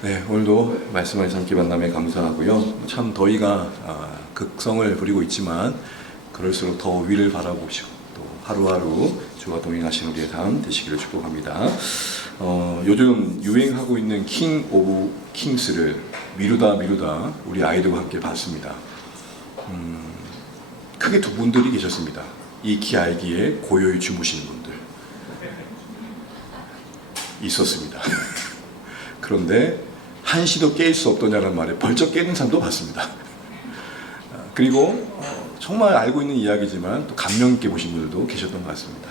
네, 오늘도 말씀을 함께 만남에 감사하고요. 참 더위가 극성을 부리고 있지만 그럴수록 더 위를 바라보시고 또 하루하루 주와 동행하시는 우리의 삶 되시기를 축복합니다. 요즘 유행하고 있는 킹 오브 킹스를 미루다 우리 아이들과 함께 봤습니다. 크게 두 분들이 계셨습니다. 이 기알기에 고요히 주무시는 분들 있었습니다. 그런데 한시도 깰 수 없더냐는 말에 벌쩍 깨는 사람도 봤습니다. 그리고 정말 알고 있는 이야기지만 또 감명 있게 보신 분들도 계셨던 것 같습니다.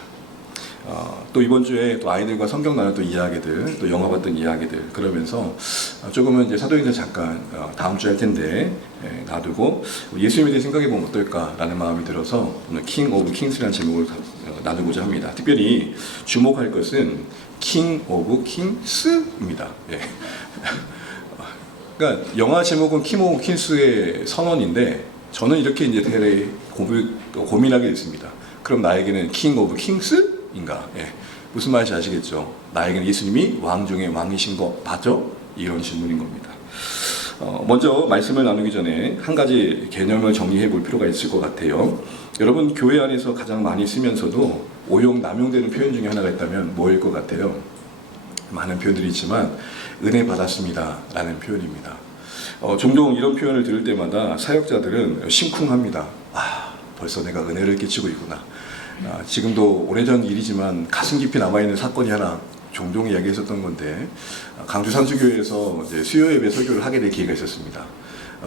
또 이번 주에 또 아이들과 성경 나눴던 이야기들, 또 영화 봤던 이야기들 그러면서 조금은 이제 사도행전 잠깐 다음 주에 할 텐데 놔두고 예수님에 대해 생각해 보면 어떨까라는 마음이 들어서 오늘 킹 오브 킹스라는 제목을 나누고자 합니다. 특별히 주목할 것은 킹 오브 킹스입니다. 예. 그러니까 영화 제목은 킹 오브 킹스의 선언인데 저는 이렇게 이제 대략 고민하게 됐습니다. 그럼 나에게는 킹 오브 킹스인가? 예. 무슨 말인지 아시겠죠? 나에게는 예수님이 왕 중에 왕이신 거 맞죠? 이런 질문인 겁니다. 먼저 말씀을 나누기 전에 한 가지 개념을 정리해 볼 필요가 있을 것 같아요. 여러분 교회 안에서 가장 많이 쓰면서도 오용 남용되는 표현 중에 하나가 있다면 뭐일 것 같아요? 많은 표현들이 있지만 은혜 받았습니다 라는 표현입니다. 종종 이런 표현을 들을 때마다 사역자들은 심쿵합니다. 벌써 내가 은혜를 끼치고 있구나. 지금도 오래전 일이지만 가슴 깊이 남아있는 사건이 하나 종종 이야기했었던 건데 강주 산수교회에서 이제 수요 예배 설교를 하게 될 기회가 있었습니다.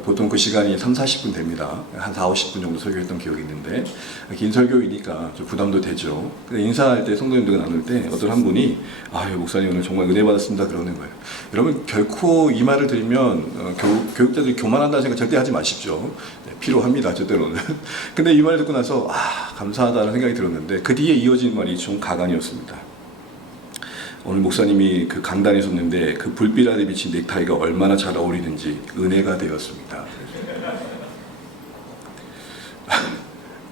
보통 그 시간이 30-40분 됩니다. 한 40-50분 정도 설교했던 기억이 있는데 긴 설교이니까 좀 부담도 되죠. 근데 인사할 때 성도님들과 나눌 때 어떤 한 분이 목사님 오늘 정말 은혜 받았습니다 그러는 거예요. 여러분 결코 이 말을 들으면 교육자들이 교만한다는 생각 절대 하지 마십시오. 네, 필요합니다 절대로는. 근데 이 말을 듣고 나서 감사하다는 생각이 들었는데 그 뒤에 이어진 말이 좀 가관이었습니다. 오늘 목사님이 그 강단에 섰는데 그 불빛 아래 비친 넥타이가 얼마나 잘 어울리는지 은혜가 되었습니다.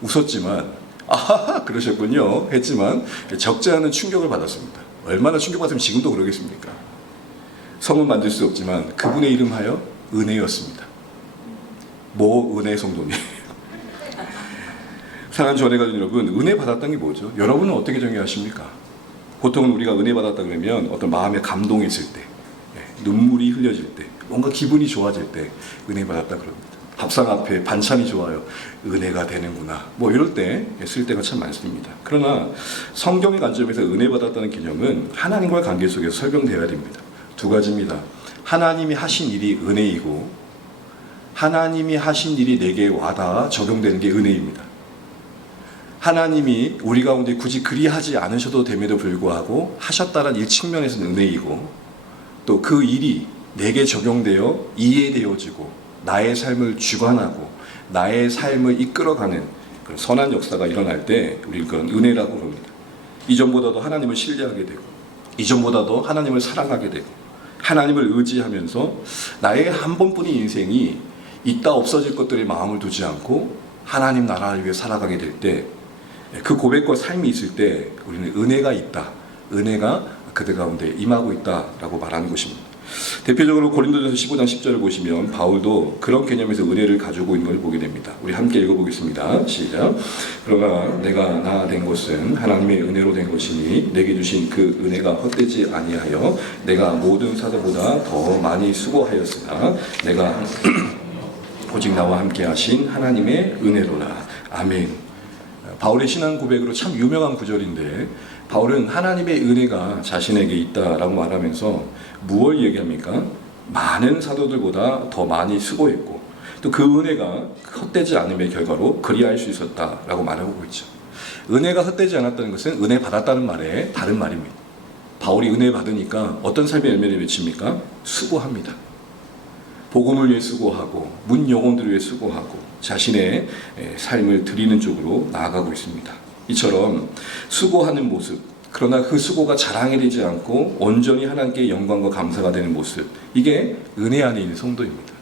웃었지만 그러셨군요 했지만 적지 않은 충격을 받았습니다. 얼마나 충격받으면 지금도 그러겠습니까? 성은 만들 수 없지만 그분의 이름하여 은혜였습니다. 뭐 은혜 성도님. 사랑하는 전에 가진 여러분, 은혜 받았다는 게 뭐죠? 여러분은 어떻게 정의하십니까? 보통은 우리가 은혜 받았다 그러면 어떤 마음에 감동이 있을 때, 눈물이 흘려질 때, 뭔가 기분이 좋아질 때 은혜 받았다 그럽니다. 밥상 앞에 반찬이 좋아요. 은혜가 되는구나. 뭐 이럴 때 쓸 때가 참 많습니다. 그러나 성경의 관점에서 은혜 받았다는 개념은 하나님과의 관계 속에서 설명되어야 됩니다. 두 가지입니다. 하나님이 하신 일이 은혜이고 하나님이 하신 일이 내게 와닿아 적용되는 게 은혜입니다. 하나님이 우리 가운데 굳이 그리하지 않으셔도 됨에도 불구하고 하셨다는 일 측면에서는 은혜이고 또 그 일이 내게 적용되어 이해되어지고 나의 삶을 주관하고 나의 삶을 이끌어가는 그런 선한 역사가 일어날 때 우리는 그건 은혜라고 합니다. 이전보다도 하나님을 신뢰하게 되고 이전보다도 하나님을 사랑하게 되고 하나님을 의지하면서 나의 한 번뿐인 인생이 있다 없어질 것들에 마음을 두지 않고 하나님 나라를 위해 살아가게 될 때 그 고백과 삶이 있을 때 우리는 은혜가 있다. 은혜가 그들 가운데 임하고 있다라고 말하는 것입니다. 대표적으로 고린도전서 15장 10절을 보시면 바울도 그런 개념에서 은혜를 가지고 있는 걸 보게 됩니다. 우리 함께 읽어보겠습니다. 시작. 그러나 내가 나 된 것은 하나님의 은혜로 된 것이니 내게 주신 그 은혜가 헛되지 아니하여 내가 모든 사도보다 더 많이 수고하였으나 내가 오직 나와 함께 하신 하나님의 은혜로라. 아멘. 바울의 신앙 고백으로 참 유명한 구절인데 바울은 하나님의 은혜가 자신에게 있다라고 말하면서 무엇을 얘기합니까? 많은 사도들보다 더 많이 수고했고 또 그 은혜가 헛되지 않음의 결과로 그리할 수 있었다라고 말하고 있죠. 은혜가 헛되지 않았다는 것은 은혜 받았다는 말에 다른 말입니다. 바울이 은혜 받으니까 어떤 삶의 열매를 맺힙니까? 수고합니다. 복음을 위해 수고하고 문 영혼들을 위해 수고하고 자신의 삶을 드리는 쪽으로 나아가고 있습니다. 이처럼 수고하는 모습, 그러나 그 수고가 자랑이 되지 않고 온전히 하나님께 영광과 감사가 되는 모습, 이게 은혜 안에 있는 성도입니다.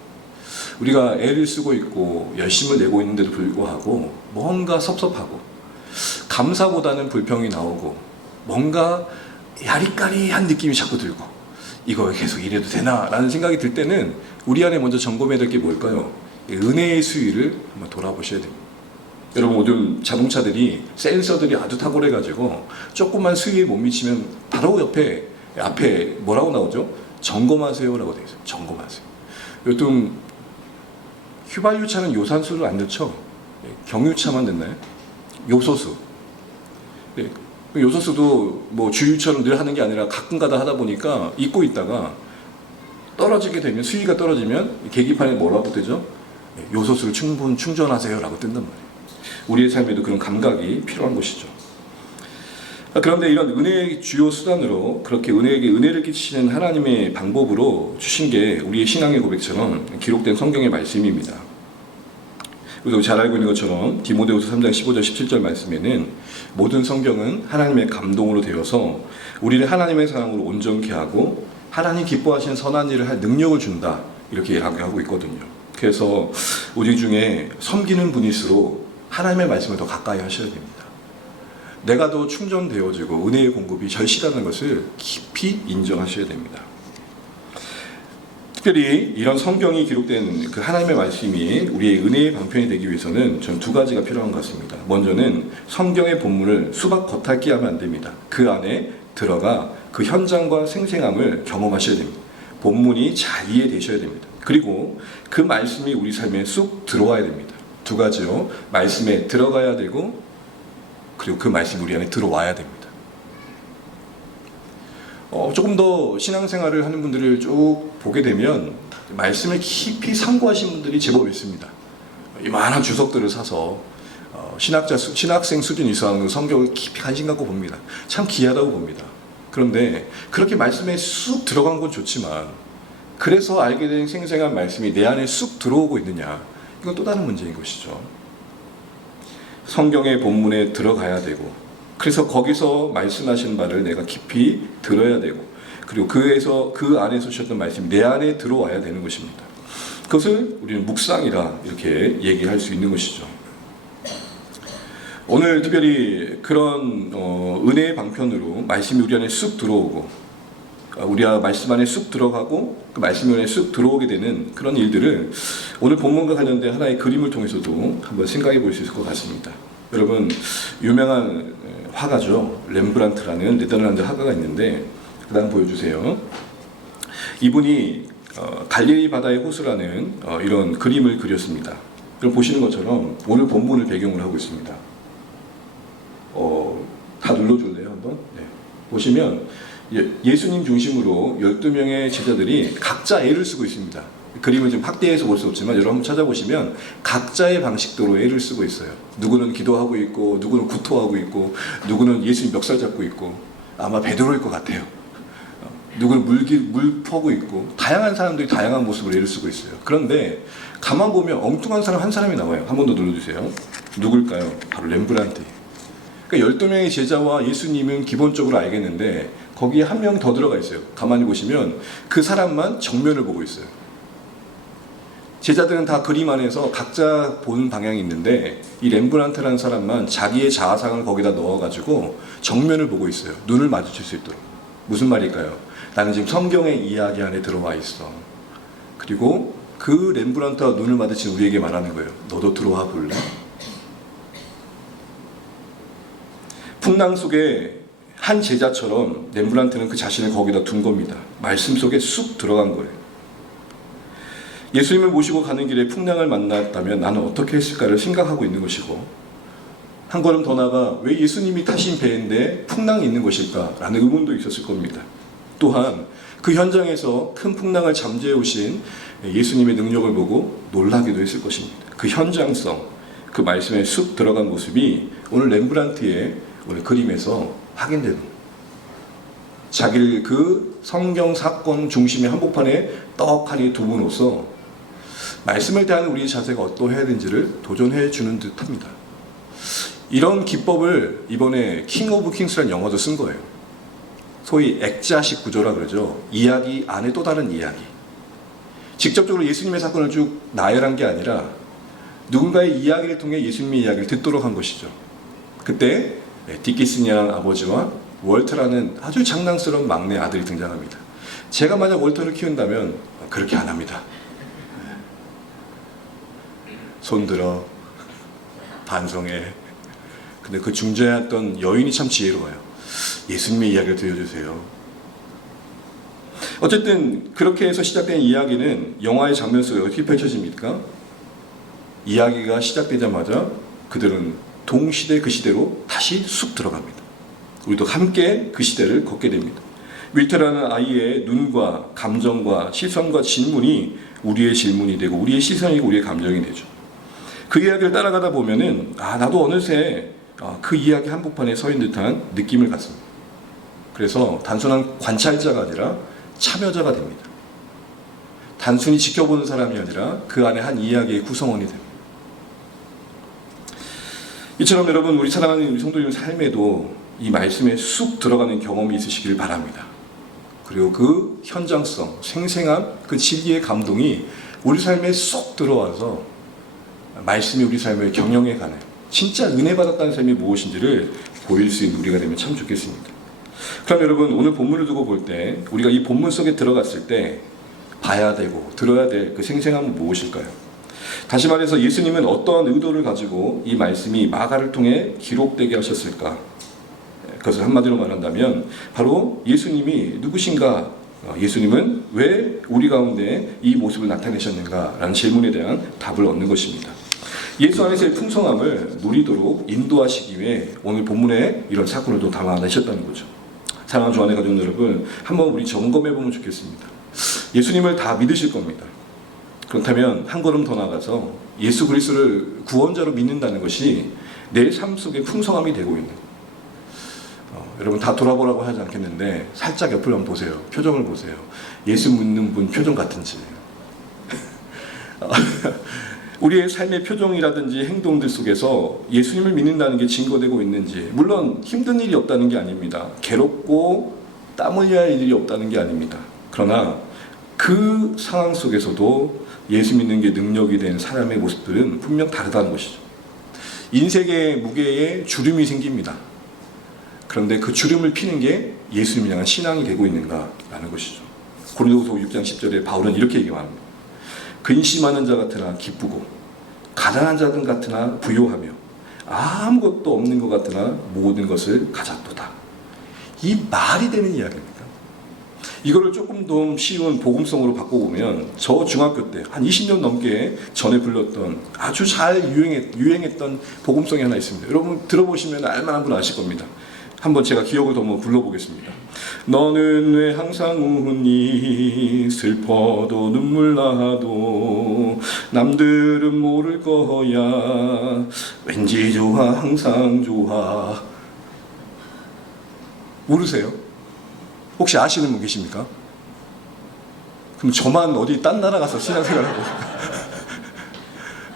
우리가 애를 쓰고 있고 열심을 내고 있는데도 불구하고 뭔가 섭섭하고 감사보다는 불평이 나오고 뭔가 야리까리한 느낌이 자꾸 들고 이거 계속 이래도 되나? 라는 생각이 들 때는 우리 안에 먼저 점검해야 될 게 뭘까요? 은혜의 수위를 한번 돌아보셔야 됩니다. 여러분, 요즘 자동차들이 센서들이 아주 탁월해가지고 조금만 수위에 못 미치면 바로 앞에 뭐라고 나오죠? 점검하세요라고 되어 있어요. 점검하세요. 요즘 휘발유차는 요산수를 안 넣죠? 경유차만 넣나요? 요소수. 네. 요소수도 뭐 주유처럼 늘 하는 게 아니라 가끔가다 하다 보니까 잊고 있다가 떨어지게 되면, 수위가 떨어지면 계기판에 뭐라고 뜨죠? 요소수를 충전하세요라고 뜬단 말이에요. 우리의 삶에도 그런 감각이 필요한 것이죠. 그런데 이런 은혜의 주요 수단으로 그렇게 은혜에게 은혜를 끼치는 하나님의 방법으로 주신 게 우리의 신앙의 고백처럼 기록된 성경의 말씀입니다. 그래서 잘 알고 있는 것처럼 디모데후서 3장 15절 17절 말씀에는 모든 성경은 하나님의 감동으로 되어서 우리를 하나님의 사랑으로 온전케 하고 하나님 기뻐하시는 선한 일을 할 능력을 준다, 이렇게 하고 있거든요. 그래서 우리 중에 섬기는 분일수록 하나님의 말씀을 더 가까이 하셔야 됩니다. 내가 더 충전되어지고 은혜의 공급이 절실하다는 것을 깊이 인정하셔야 됩니다. 특별히 이런 성경이 기록된 그 하나님의 말씀이 우리의 은혜의 방편이 되기 위해서는 저는 두 가지가 필요한 것 같습니다. 먼저는 성경의 본문을 수박 겉핥기 하면 안 됩니다. 그 안에 들어가 그 현장과 생생함을 경험하셔야 됩니다. 본문이 잘 이해되셔야 됩니다. 그리고 그 말씀이 우리 삶에 쑥 들어와야 됩니다. 두 가지요. 말씀에 들어가야 되고, 그리고 그 말씀이 우리 안에 들어와야 됩니다. 조금 더 신앙생활을 하는 분들을 쭉 보게 되면 말씀을 깊이 상고하신 분들이 제법 있습니다. 이만한 주석들을 사서 신학생 수준 이상의 성경을 깊이 관심 갖고 봅니다. 참 귀하다고 봅니다. 그런데 그렇게 말씀에 쑥 들어간 건 좋지만, 그래서 알게 된 생생한 말씀이 내 안에 쑥 들어오고 있느냐, 이건 또 다른 문제인 것이죠. 성경의 본문에 들어가야 되고, 그래서 거기서 말씀하시는 바를 내가 깊이 들어야 되고, 그리고 그 안에서 주셨던 말씀이 내 안에 들어와야 되는 것입니다. 그것을 우리는 묵상이라 이렇게 얘기할 수 있는 것이죠. 오늘 특별히 그런 은혜의 방편으로 말씀이 우리 안에 쑥 들어오고, 우리가 말씀 안에 쑥 들어가고 그 말씀 안에 쑥 들어오게 되는 그런 일들을 오늘 본문과 관련된 하나의 그림을 통해서도 한번 생각해 볼 수 있을 것 같습니다. 여러분, 유명한 화가죠. 렘브란트라는 네덜란드 화가가 있는데, 그 다음 보여주세요. 이분이 갈릴리 바다의 호수라는 이런 그림을 그렸습니다. 그럼 보시는 것처럼 오늘 본문을 배경으로 하고 있습니다. 다 눌러줄래요 한번? 네. 보시면 예수님 중심으로 12명의 제자들이 각자 애를 쓰고 있습니다. 그림을 좀 확대해서 볼 수 없지만 여러분 한번 찾아보시면 각자의 방식대로 애를 쓰고 있어요. 누구는 기도하고 있고, 누구는 구토하고 있고, 누구는 예수님 멱살 잡고 있고, 아마 베드로일 것 같아요. 누구는 물 퍼고 있고, 다양한 사람들이 다양한 모습으로 애를 쓰고 있어요. 그런데 가만 보면 엉뚱한 사람 한 사람이 나와요. 한 번 더 눌러주세요. 누굴까요? 바로 렘브란트. 그러니까 12명의 제자와 예수님은 기본적으로 알겠는데 거기에 한 명이 더 들어가 있어요. 가만히 보시면 그 사람만 정면을 보고 있어요. 제자들은 다 그림 안에서 각자 보는 방향이 있는데 이 렘브란트라는 사람만 자기의 자아상을 거기다 넣어가지고 정면을 보고 있어요. 눈을 마주칠 수 있도록. 무슨 말일까요? 나는 지금 성경의 이야기 안에 들어와 있어. 그리고 그 렘브란트와 눈을 마주친 우리에게 말하는 거예요. 너도 들어와 볼래? 풍랑 속에 한 제자처럼 렘브란트는 그 자신을 거기다 둔 겁니다. 말씀 속에 쑥 들어간 거예요. 예수님을 모시고 가는 길에 풍랑을 만났다면 나는 어떻게 했을까를 생각하고 있는 것이고, 한 걸음 더 나아가 왜 예수님이 타신 배인데 풍랑이 있는 것일까? 라는 의문도 있었을 겁니다. 또한 그 현장에서 큰 풍랑을 잠재해 오신 예수님의 능력을 보고 놀라기도 했을 것입니다. 그 현장성, 그 말씀에 쑥 들어간 모습이 오늘 렘브란트의 오늘 그림에서 확인되는, 자기를 그 성경 사건 중심의 한복판에 떡하니 두분으로써 말씀을 대하는 우리의 자세가 어떠해야 되는지를 도전해 주는 듯합니다. 이런 기법을 이번에 킹 오브 킹스라는 영화도 쓴 거예요. 소위 액자식 구조라 그러죠. 이야기 안에 또 다른 이야기. 직접적으로 예수님의 사건을 쭉 나열한 게 아니라 누군가의 이야기를 통해 예수님의 이야기를 듣도록 한 것이죠. 그때 디키슨이라는 아버지와 월트라는 아주 장난스러운 막내 아들이 등장합니다. 제가 만약 월터를 키운다면 그렇게 안 합니다. 손들어, 반성해. 근데 그 중재했던 여인이 참 지혜로워요. 예수님의 이야기를 들려주세요. 어쨌든 그렇게 해서 시작된 이야기는 영화의 장면 속에 어떻게 펼쳐집니까? 이야기가 시작되자마자 그들은 동시대 그 시대로 다시 쑥 들어갑니다. 우리도 함께 그 시대를 걷게 됩니다. 윌터라는 아이의 눈과 감정과 시선과 질문이 우리의 질문이 되고 우리의 시선이고 우리의 감정이 되죠. 그 이야기를 따라가다 보면은 나도 어느새 그 이야기 한복판에 서 있는 듯한 느낌을 갖습니다. 그래서 단순한 관찰자가 아니라 참여자가 됩니다. 단순히 지켜보는 사람이 아니라 그 안에 한 이야기의 구성원이 됩니다. 이처럼 여러분, 우리 사랑하는 우리 성도님 삶에도 이 말씀에 쑥 들어가는 경험이 있으시길 바랍니다. 그리고 그 현장성, 생생한 그 진리의 감동이 우리 삶에 쏙 들어와서 말씀이 우리 삶을 경영해가는, 진짜 은혜 받았다는 삶이 무엇인지를 보일 수 있는 우리가 되면 참 좋겠습니다. 그럼 여러분, 오늘 본문을 두고 볼 때 우리가 이 본문 속에 들어갔을 때 봐야 되고 들어야 될 그 생생함은 무엇일까요? 다시 말해서 예수님은 어떠한 의도를 가지고 이 말씀이 마가를 통해 기록되게 하셨을까? 그것을 한마디로 말한다면 바로 예수님이 누구신가? 예수님은 왜 우리 가운데 이 모습을 나타내셨는가? 라는 질문에 대한 답을 얻는 것입니다. 예수 안에서의 풍성함을 누리도록 인도하시기 위해 오늘 본문에 이런 사건을 또 담아내셨다는 거죠. 사랑하는 주 안에 가족 여러분, 한번 우리 점검해 보면 좋겠습니다. 예수님을 다 믿으실 겁니다. 그렇다면 한 걸음 더 나아가서 예수 그리스도를 구원자로 믿는다는 것이 내 삶 속에 풍성함이 되고 있는 여러분 다 돌아보라고 하지 않겠는데 살짝 옆을 한번 보세요. 표정을 보세요. 예수 믿는 분 표정 같은지. 우리의 삶의 표정이라든지 행동들 속에서 예수님을 믿는다는 게 증거되고 있는지, 물론 힘든 일이 없다는 게 아닙니다. 괴롭고 땀 흘려야 할 일이 없다는 게 아닙니다. 그러나 그 상황 속에서도 예수 믿는 게 능력이 된 사람의 모습들은 분명 다르다는 것이죠. 인생의 무게에 주름이 생깁니다. 그런데 그 주름을 피는 게 예수님을 향한 신앙이 되고 있는가라는 것이죠. 고린도후서 6장 10절에 바울은 이렇게 얘기합니다. 근심하는 자 같으나 기쁘고 가난한 자들 같으나 부요하며 아무것도 없는 것 같으나 모든 것을 가졌도다. 이 말이 되는 이야기입니다. 이거를 조금 더 쉬운 복음성으로 바꿔보면 저 중학교 때 한 20년 넘게 전에 불렀던 아주 잘 유행했던 복음성이 하나 있습니다. 여러분 들어보시면 알만한 분 아실 겁니다. 한번 제가 기억을 더 한번 불러보겠습니다. 너는 왜 항상 우니 슬퍼도 눈물 나도 남들은 모를 거야 왠지 좋아 항상 좋아. 모르세요? 혹시 아시는 분 계십니까? 그럼 저만 어디 딴 나라 가서 신앙생활하고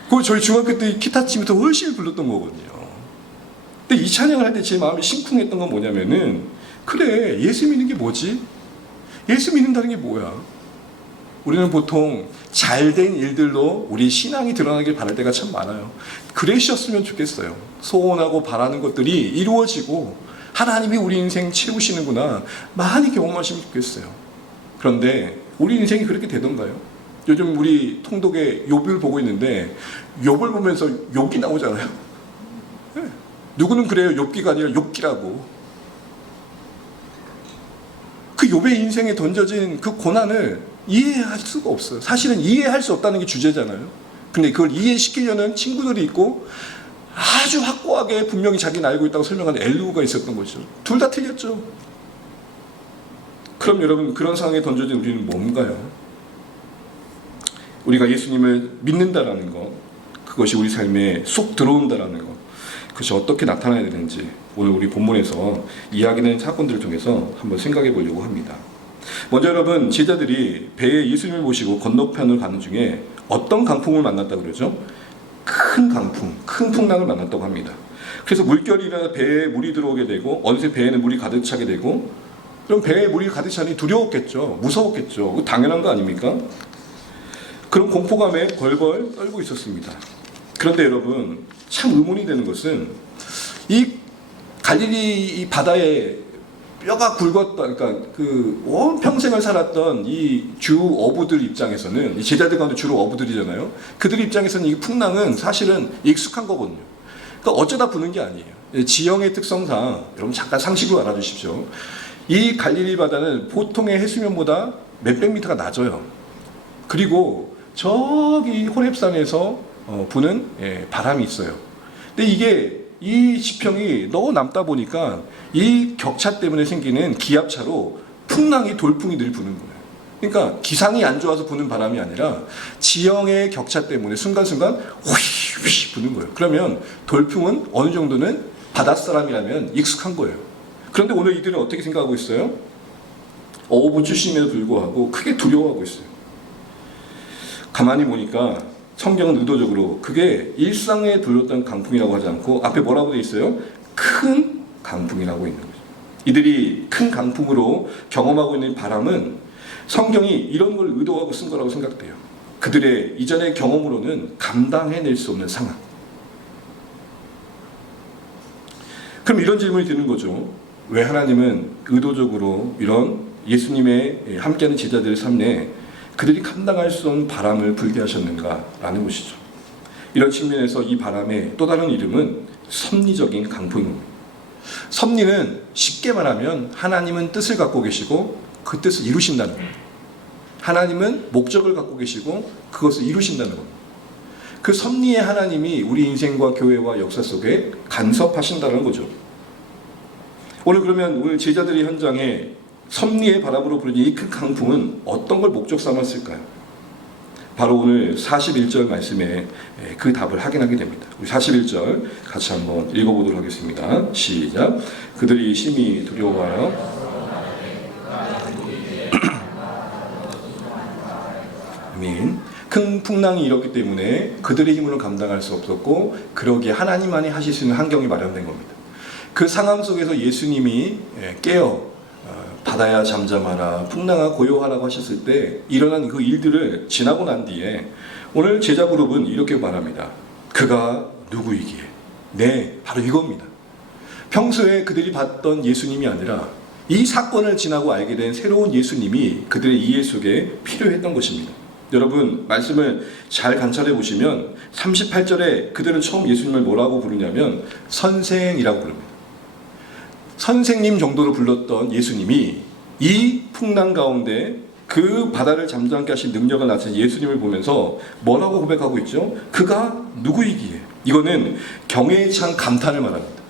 그거 저희 중학교 때 기타 치면서 훨씬 불렀던 거거든요. 근데 이 찬양을 할 때 제 마음이 심쿵했던 건 뭐냐면은, 그래, 예수 믿는 게 뭐지? 예수 믿는다는 게 뭐야? 우리는 보통 잘된 일들로 우리 신앙이 드러나길 바랄 때가 참 많아요. 그러셨으면 좋겠어요. 소원하고 바라는 것들이 이루어지고 하나님이 우리 인생 채우시는구나 많이 경험하시면 좋겠어요. 그런데 우리 인생이 그렇게 되던가요? 요즘 우리 통독에 욥을 보고 있는데 욥을 보면서 욕이 나오잖아요. 네. 누구는 그래요. 욥기가 아니라 욕기라고. 그 욥의 인생에 던져진 그 고난을 이해할 수가 없어요. 사실은 이해할 수 없다는 게 주제잖아요. 근데 그걸 이해시키려는 친구들이 있고 아주 확고하게 분명히 자기는 알고 있다고 설명하는 엘리후가 있었던 거죠. 둘 다 틀렸죠. 그럼 여러분, 그런 상황에 던져진 우리는 뭔가요? 우리가 예수님을 믿는다라는 것, 그것이 우리 삶에 쏙 들어온다라는 것, 그것이 어떻게 나타나야 되는지 오늘 우리 본문에서 이야기하는 사건들을 통해서 한번 생각해 보려고 합니다. 먼저 여러분, 제자들이 배에 예수님을 모시고 건너편을 가는 중에 어떤 강풍을 만났다고 그러죠? 큰 강풍, 큰 풍랑을 만났다고 합니다. 그래서 물결이 일어나 배에 물이 들어오게 되고 어느새 배에는 물이 가득 차게 되고, 그럼 배에 물이 가득 차니 두려웠겠죠. 무서웠겠죠. 그거 당연한 거 아닙니까? 그런 공포감에 벌벌 떨고 있었습니다. 그런데 여러분, 참 의문이 되는 것은 이 갈릴리 이 바다에 뼈가 굵었다. 그러니까 그 온 평생을 살았던 이 주 어부들 입장에서는, 이 제자들 가운데 주로 어부들이잖아요. 그들 입장에서는 이 풍랑은 사실은 익숙한 거거든요. 그러니까 어쩌다 부는 게 아니에요. 지형의 특성상 여러분 잠깐 상식으로 알아주십시오. 이 갈릴리 바다는 보통의 해수면보다 몇백 미터가 낮아요. 그리고 저기 호렙산에서 부는 바람이 있어요. 근데 이게 이 지평이 너무 남다 보니까 이 격차 때문에 생기는 기압차로 풍랑이 돌풍이 늘 부는 거예요. 그러니까 기상이 안 좋아서 부는 바람이 아니라 지형의 격차 때문에 순간순간 휘휘 부는 거예요. 그러면 돌풍은 어느 정도는 바닷사람이라면 익숙한 거예요. 그런데 오늘 이들은 어떻게 생각하고 있어요? 어부 출신임에도 불구하고 크게 두려워하고 있어요. 가만히 보니까 성경은 의도적으로 그게 일상에 불렸던 강풍이라고 하지 않고 앞에 뭐라고 되어 있어요? 큰 강풍이라고 있는 거죠. 이들이 큰 강풍으로 경험하고 있는 바람은 성경이 이런 걸 의도하고 쓴 거라고 생각돼요. 그들의 이전의 경험으로는 감당해낼 수 없는 상황. 그럼 이런 질문이 드는 거죠. 왜 하나님은 의도적으로 이런 예수님의 함께하는 제자들의 삶에 그들이 감당할 수 없는 바람을 불게 하셨는가라는 것이죠. 이런 측면에서 이 바람의 또 다른 이름은 섭리적인 강풍입니다. 섭리는 쉽게 말하면 하나님은 뜻을 갖고 계시고 그 뜻을 이루신다는 겁니다. 하나님은 목적을 갖고 계시고 그것을 이루신다는 겁니다. 그 섭리의 하나님이 우리 인생과 교회와 역사 속에 간섭하신다는 거죠. 오늘 제자들의 현장에 섭리의 바람으로 부르는 이 큰 강풍은 어떤 걸 목적 삼았을까요? 바로 오늘 41절 말씀에 그 답을 확인하게 됩니다. 우리 41절 같이 한번 읽어보도록 하겠습니다. 시작. 그들이 심히 두려워하여 아멘. 큰 풍랑이 일었기 때문에 그들의 힘으로 감당할 수 없었고 그러기에 하나님만이 하실 수 있는 환경이 마련된 겁니다. 그 상황 속에서 예수님이 깨어 바다야 잠잠하라 풍랑아 고요하라고 하셨을 때 일어난 그 일들을 지나고 난 뒤에 오늘 제자 그룹은 이렇게 말합니다. 그가 누구이기에? 네, 바로 이겁니다. 평소에 그들이 봤던 예수님이 아니라 이 사건을 지나고 알게 된 새로운 예수님이 그들의 이해 속에 필요했던 것입니다. 여러분 말씀을 잘 관찰해 보시면 38절에 그들은 처음 예수님을 뭐라고 부르냐면 선생이라고 부릅니다. 선생님 정도로 불렀던 예수님이 이 풍랑 가운데 그 바다를 잠잠케 하신 능력을 나타낸 예수님을 보면서 뭐라고 고백하고 있죠? 그가 누구이기에? 이거는 경애에 찬 감탄을 말합니다.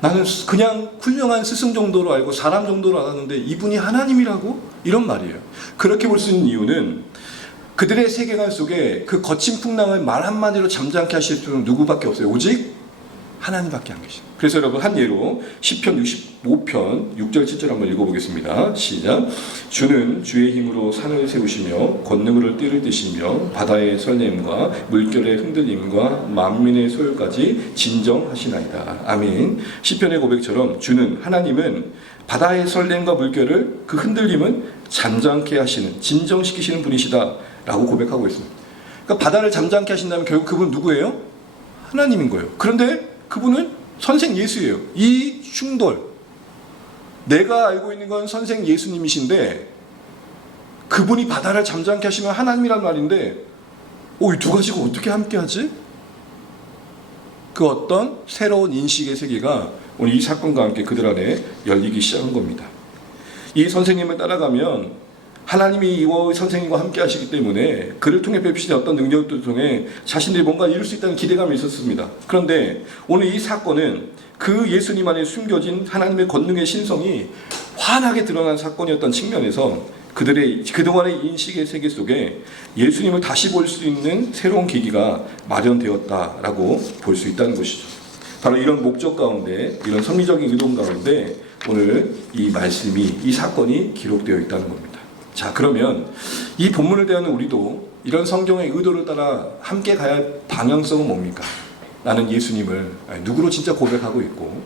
나는 그냥 훌륭한 스승 정도로 알고 사람 정도로 알았는데 이분이 하나님이라고? 이런 말이에요. 그렇게 볼 수 있는 이유는 그들의 세계관 속에 그 거친 풍랑을 말 한마디로 잠잠케 하실 수는 누구밖에 없어요. 오직 하나님밖에 안 계십니다. 그래서 여러분 한 예로 시편 65편 6절 7절 한번 읽어보겠습니다. 시작. 주는 주의 힘으로 산을 세우시며 권능으로 띠를 띠시며 바다의 설렘과 물결의 흔들림과 만민의 소요까지 진정하시나이다. 아멘. 시편의 고백처럼 주는 하나님은 바다의 설렘과 물결을 그 흔들림은 잠잠케 하시는 진정시키시는 분이시다 라고 고백하고 있습니다. 그러니까 바다를 잠잠케 하신다면 결국 그분 누구예요? 하나님인 거예요. 그런데 그분은 선생 예수예요. 이 충돌. 내가 알고 있는 건 선생 예수님이신데 그분이 바다를 잠잠케 하시면 하나님이란 말인데 이 두 가지가 어떻게 함께하지? 그 어떤 새로운 인식의 세계가 오늘 이 사건과 함께 그들 안에 열리기 시작한 겁니다. 이 선생님을 따라가면 하나님이 이 선생님과 함께 하시기 때문에 그를 통해 뵙시는 어떤 능력들을 통해 자신들이 뭔가 이룰 수 있다는 기대감이 있었습니다. 그런데 오늘 이 사건은 그 예수님 안에 숨겨진 하나님의 권능의 신성이 환하게 드러난 사건이었던 측면에서 그들의 그동안의 인식의 세계 속에 예수님을 다시 볼 수 있는 새로운 계기가 마련되었다라고 볼 수 있다는 것이죠. 바로 이런 목적 가운데, 이런 섭리적인 의도 가운데 오늘 이 말씀이, 이 사건이 기록되어 있다는 겁니다. 자, 그러면 이 본문을 대하는 우리도 이런 성경의 의도를 따라 함께 가야 할 방향성은 뭡니까? 나는 예수님을 누구로 진짜 고백하고 있고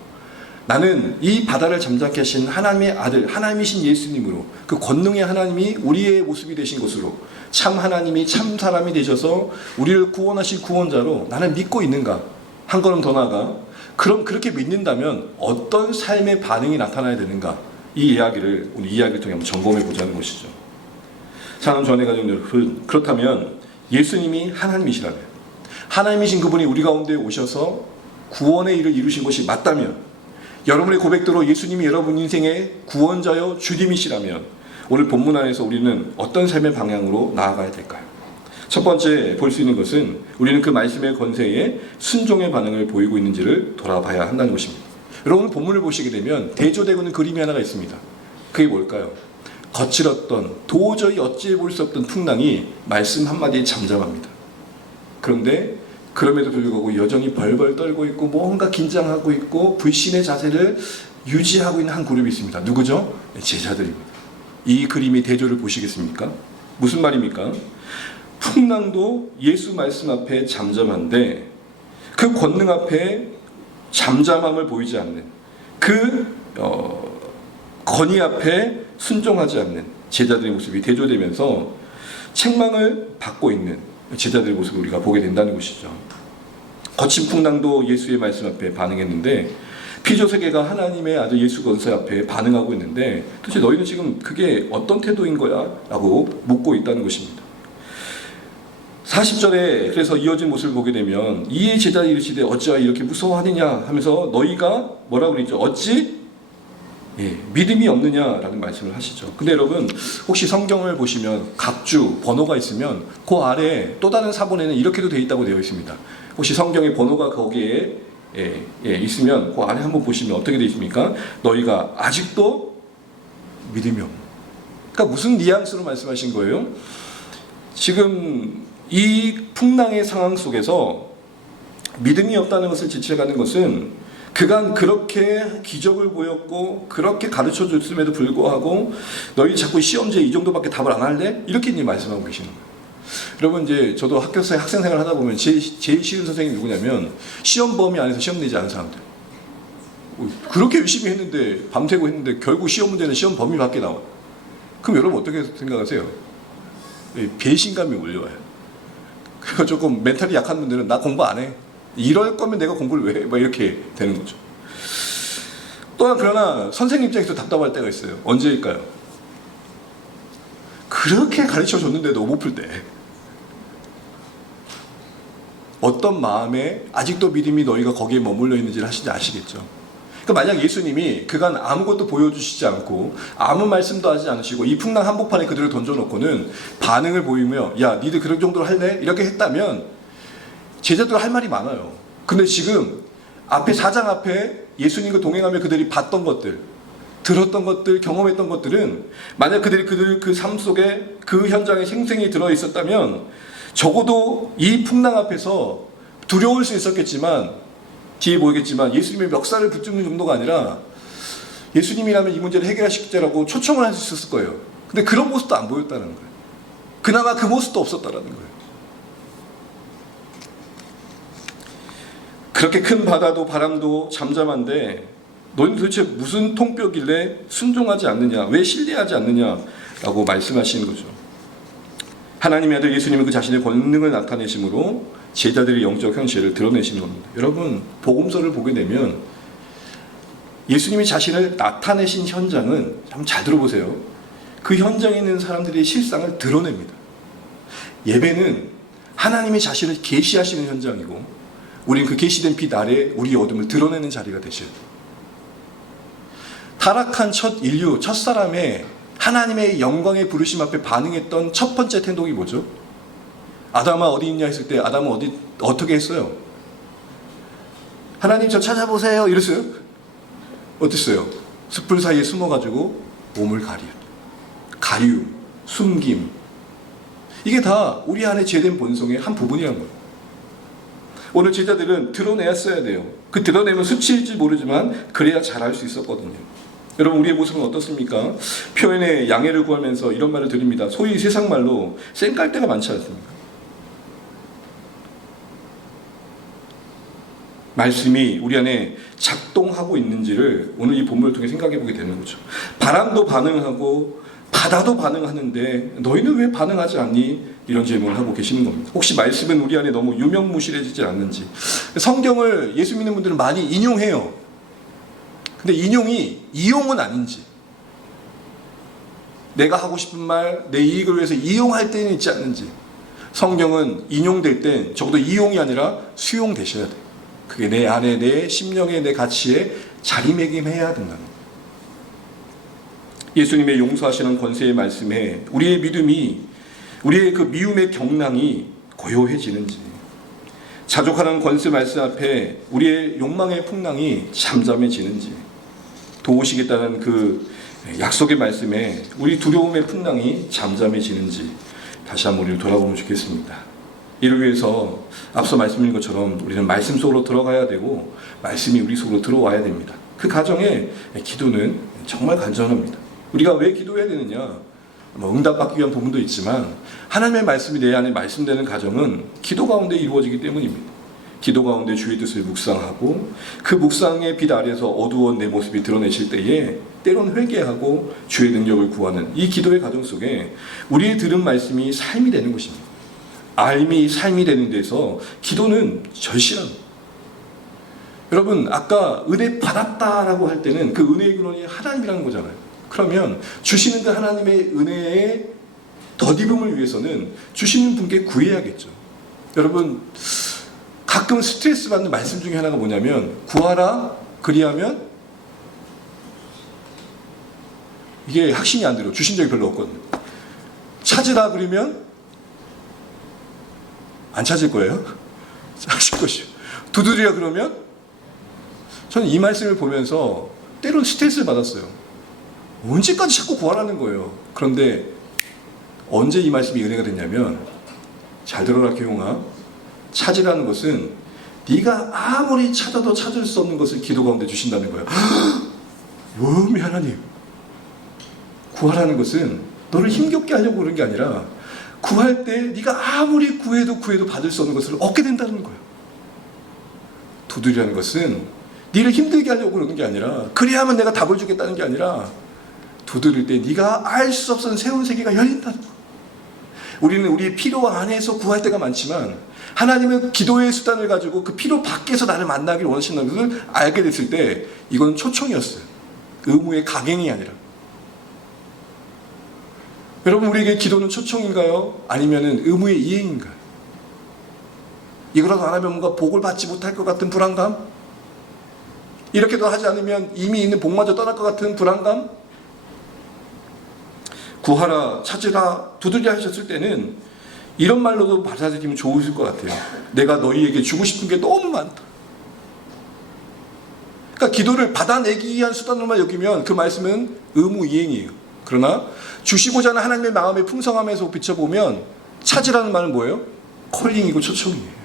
나는 이 바다를 잠잠케 하신 하나님의 아들, 하나님이신 예수님으로 그 권능의 하나님이 우리의 모습이 되신 것으로 참 하나님이 참 사람이 되셔서 우리를 구원하신 구원자로 나는 믿고 있는가? 한 걸음 더 나아가 그럼 그렇게 믿는다면 어떤 삶의 반응이 나타나야 되는가? 이 이야기를 오늘 이야기를 통해 한번 점검해 보자는 것이죠. 사랑하는 전의 가족 여러분, 그렇다면 예수님이 하나님이시라면, 하나님이신 그분이 우리 가운데 오셔서 구원의 일을 이루신 것이 맞다면, 여러분의 고백대로 예수님이 여러분 인생의 구원자여 주님이시라면 오늘 본문 안에서 우리는 어떤 삶의 방향으로 나아가야 될까요? 첫 번째 볼 수 있는 것은 우리는 그 말씀의 권세에 순종의 반응을 보이고 있는지를 돌아봐야 한다는 것입니다. 여러분 본문을 보시게 되면 대조되고 있는 그림이 하나가 있습니다. 그게 뭘까요? 거칠었던, 도저히 어찌해 볼 수 없던 풍랑이 말씀 한마디에 잠잠합니다. 그런데 그럼에도 불구하고 여전히 벌벌 떨고 있고 뭔가 긴장하고 있고 불신의 자세를 유지하고 있는 한 그룹이 있습니다. 누구죠? 제자들입니다. 이 그림의 대조를 보시겠습니까? 무슨 말입니까? 풍랑도 예수 말씀 앞에 잠잠한데 그 권능 앞에 잠잠함을 보이지 않는, 그 건의 앞에 순종하지 않는 제자들의 모습이 대조되면서 책망을 받고 있는 제자들의 모습을 우리가 보게 된다는 것이죠. 거친 풍랑도 예수의 말씀 앞에 반응했는데 피조세계가 하나님의 아들 예수 권세 앞에 반응하고 있는데 도대체 너희는 지금 그게 어떤 태도인 거야? 라고 묻고 있다는 것입니다. 40절에 그래서 이어진 모습을 보게 되면 이에 제자들이 이르시되 어찌하여 이렇게 무서워하느냐 하면서 너희가 뭐라고 그랬죠? 어찌 믿음이 없느냐라는 말씀을 하시죠. 근데 여러분 혹시 성경을 보시면 각주 번호가 있으면 그 아래 또 다른 사본에는 이렇게도 되어 있다고 되어 있습니다. 혹시 성경의 번호가 거기에 있으면 그 아래 한번 보시면 어떻게 되어 있습니까? 너희가 아직도 믿음이 없는. 그러니까 무슨 뉘앙스로 말씀하신 거예요? 지금 이 풍랑의 상황 속에서 믿음이 없다는 것을 지체하는 것은 그간 그렇게 기적을 보였고 그렇게 가르쳐 줬음에도 불구하고 너희 자꾸 시험지에 이 정도밖에 답을 안 할래? 이렇게 이제 말씀하고 계시는 거예요. 여러분 이제 저도 학교에서 학생 생활을 하다 보면 제일 싫은 선생님이 누구냐면 시험 범위 안에서 시험 내지 않은 사람들. 그렇게 열심히 했는데 밤새고 했는데 결국 시험 문제는 시험 범위 밖에 나와. 그럼 여러분 어떻게 생각하세요? 배신감이 올려와요. 그러니까 조금 멘탈이 약한 분들은 나 공부 안 해. 이럴 거면 내가 공부를 왜 해? 막 이렇게 되는 거죠. 또한 그러나 선생님 입장에서 답답할 때가 있어요. 언제일까요? 그렇게 가르쳐 줬는데도 못 풀 때. 어떤 마음에 아직도 믿음이 너희가 거기에 머물러 있는지를 하시지 아시겠죠? 그러니까 만약 예수님이 그간 아무것도 보여주시지 않고 아무 말씀도 하지 않으시고 이 풍랑 한복판에 그들을 던져놓고는 반응을 보이며 야 니들 그런 정도로 할래? 이렇게 했다면 제자들 할 말이 많아요. 근데 지금 앞에 사장 앞에 예수님과 동행하며 그들이 봤던 것들, 들었던 것들, 경험했던 것들은 만약 그들이 그 삶 속에 그 현장에 생생히 들어있었다면 적어도 이 풍랑 앞에서 두려울 수 있었겠지만 뒤에 보이겠지만 예수님의 멱살을 붙잡는 정도가 아니라 예수님이라면 이 문제를 해결하시겠다라고 초청을 할 수 있었을 거예요. 근데 그런 모습도 안 보였다는 거예요. 그나마 그 모습도 없었다라는 거예요. 그렇게 큰 바다도 바람도 잠잠한데 너희는 도대체 무슨 통뼈길래 순종하지 않느냐, 왜 신뢰하지 않느냐라고 말씀하시는 거죠. 하나님의 아들 예수님은 그 자신의 권능을 나타내심으로 제자들의 영적 현실을 드러내시는 겁니다. 여러분 복음서를 보게 되면 예수님이 자신을 나타내신 현장은 한번 잘 들어보세요. 그 현장에 있는 사람들의 실상을 드러냅니다. 예배는 하나님이 자신을 계시하시는 현장이고 우리는 그 계시된 빛 아래 우리의 어둠을 드러내는 자리가 되셔야 돼요. 타락한 첫 인류, 첫 사람의 하나님의 영광의 부르심 앞에 반응했던 첫 번째 행동이 뭐죠? 아담아 어디 있냐 했을 때 아담은 어떻게 했어요? 하나님 저 찾아보세요 이랬어요? 어땠어요? 숯불 사이에 숨어가지고 몸을 가리움, 숨김, 이게 다 우리 안에 죄된 본성의 한 부분이란 거예요. 오늘 제자들은 드러내야 돼요. 그 드러내면 수치일지 모르지만 그래야 잘할 수 있었거든요. 여러분 우리의 모습은 어떻습니까? 표현의 양해를 구하면서 이런 말을 드립니다. 소위 세상 말로 쌩깔때가 많지 않습니까? 말씀이 우리 안에 작동하고 있는지를 오늘 이 본문을 통해 생각해 보게 되는 거죠. 바람도 반응하고 받아도 반응하는데 너희는 왜 반응하지 않니? 이런 질문을 하고 계시는 겁니다. 혹시 말씀은 우리 안에 너무 유명무실해지지 않는지. 성경을 예수 믿는 분들은 많이 인용해요. 근데 인용이 이용은 아닌지, 내가 하고 싶은 말, 내 이익을 위해서 이용할 때는 있지 않는지. 성경은 인용될 땐 적어도 이용이 아니라 수용되셔야 돼요. 그게 내 안에, 내 심령에, 내 가치에 자리매김해야 된다는 거예요. 예수님의 용서하시는 권세의 말씀에 우리의 믿음이, 우리의 그 미움의 경랑이 고요해지는지, 자족하는 권세 말씀 앞에 우리의 욕망의 풍랑이 잠잠해지는지, 도우시겠다는 그 약속의 말씀에 우리 두려움의 풍랑이 잠잠해지는지 다시 한번 우리를 돌아보면 좋겠습니다. 이를 위해서 앞서 말씀드린 것처럼 우리는 말씀 속으로 들어가야 되고 말씀이 우리 속으로 들어와야 됩니다. 그 과정에 기도는 정말 간절합니다. 우리가 왜 기도해야 되느냐? 응답받기 위한 부분도 있지만 하나님의 말씀이 내 안에 말씀되는 과정은 기도 가운데 이루어지기 때문입니다. 기도 가운데 주의 뜻을 묵상하고 그 묵상의 빛 아래서 어두운 내 모습이 드러내실 때에 때론 회개하고 주의 능력을 구하는 이 기도의 과정 속에 우리의 들은 말씀이 삶이 되는 것입니다. 알미 삶이 되는 데서 기도는 절실합니다. 여러분, 아까 은혜 받았다라고 할 때는 그 은혜의 근원이 하나님이라는 거잖아요. 그러면 주시는 그 하나님의 은혜의 덧입음을 위해서는 주시는 분께 구해야겠죠. 여러분, 가끔 스트레스 받는 말씀 중에 하나가 뭐냐면 구하라 그리하면, 이게 확신이 안 들어. 주신 적이 별로 없거든요. 찾으라 그러면 안 찾을 거예요. 찾을 것이요. 두드리라 그러면, 저는 이 말씀을 보면서 때론 스트레스를 받았어요. 언제까지 자꾸 구하라는 거예요. 그런데 언제 이 말씀이 은혜가 됐냐면, 잘 들어라 교용아, 찾으라는 것은 네가 아무리 찾아도 찾을 수 없는 것을 기도 가운데 주신다는 거예요. 왜 하나님, 구하라는 것은 너를 힘겹게 하려고 그런 게 아니라 구할 때 네가 아무리 구해도 받을 수 없는 것을 얻게 된다는 거예요. 두드리라는 것은 네를 힘들게 하려고 그러는 게 아니라, 그래야만 내가 답을 주겠다는 게 아니라, 두드릴 때 네가 알 수 없는 새로운 세계가 열린다는 거예요. 우리는 우리의 필요 안에서 구할 때가 많지만 하나님은 기도의 수단을 가지고 그 필요 밖에서 나를 만나기를 원하신다는 것을 알게 됐을 때 이건 초청이었어요. 의무의 강행이 아니라. 여러분, 우리에게 기도는 초청인가요? 아니면 의무의 이행인가요? 이거라도 안 하면 뭔가 복을 받지 못할 것 같은 불안감? 이렇게도 하지 않으면 이미 있는 복마저 떠날 것 같은 불안감? 구하라, 찾으라, 두드리라 하셨을 때는 이런 말로도 받아들이면 좋으실 것 같아요. 내가 너희에게 주고 싶은 게 너무 많다. 그러니까 기도를 받아내기 위한 수단으로만 여기면 그 말씀은 의무이행이에요. 그러나 주시고자 하는 하나님의 마음의 풍성함에서 비춰보면 찾으라는 말은 뭐예요? 콜링이고 초청이에요.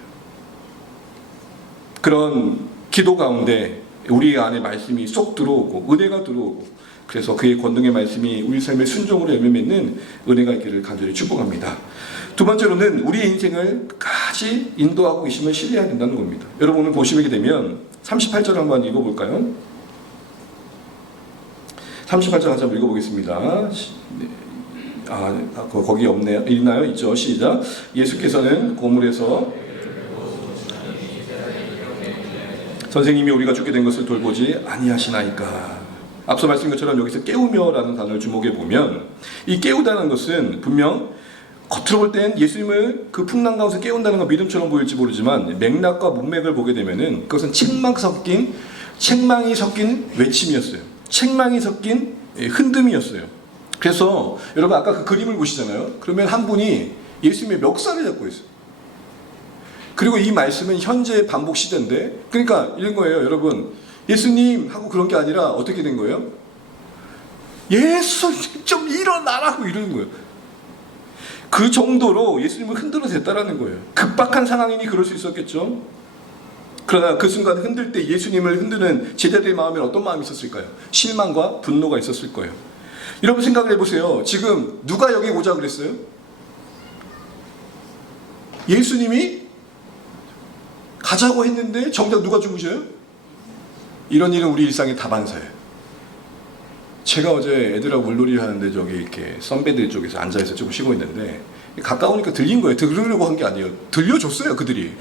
그런 기도 가운데 우리 안에 말씀이 쏙 들어오고 은혜가 들어오고, 그래서 그의 권능의 말씀이 우리 삶의 순종으로 열매 맺는 은혜가 있기를 간절히 축복합니다. 두 번째로는 우리의 인생을 끝까지 인도하고 계심을 신뢰해야 된다는 겁니다. 여러분, 오늘 보시게 되면 38절 한번 읽어볼까요? 38절 한번 읽어보겠습니다. 거기 없네요. 있나요? 있죠. 시작. 예수께서는 고물에서 선생님이 우리가 죽게 된 것을 돌보지 아니하시나이까. 앞서 말씀드린 것처럼 여기서 깨우며라는 단어를 주목해 보면, 이 깨우다는 것은 분명 겉으로 볼 땐 예수님을 그 풍랑 가운데서 깨운다는 건 믿음처럼 보일지 모르지만 맥락과 문맥을 보게 되면은 그것은 책망이 섞인 외침이었어요. 책망이 섞인 흔듦이었어요. 그래서 여러분, 아까 그 그림을 보시잖아요. 그러면 한 분이 예수님의 멱살을 잡고 있어요. 그리고 이 말씀은 현재 반복 시대인데, 그러니까 이런 거예요. 여러분, 예수님 하고 그런 게 아니라 어떻게 된 거예요? 예수님 좀 일어나라고 이러는 거예요. 그 정도로 예수님을 흔들어 댔다라는 거예요. 급박한 상황이니 그럴 수 있었겠죠. 그러나 그 순간 흔들 때 예수님을 흔드는 제자들의 마음에 어떤 마음이 있었을까요? 실망과 분노가 있었을 거예요. 여러분, 생각을 해보세요. 지금 누가 여기 오자 그랬어요? 예수님이 가자고 했는데 정작 누가 죽으셔요? 이런 일은 우리 일상의 다반사예요. 제가 어제 애들하고 물놀이 하는데 저기 이렇게 선배들 쪽에서 앉아있어 조금 쉬고 있는데 가까우니까 들린 거예요. 들으려고 한 게 아니에요. 들려줬어요, 그들이.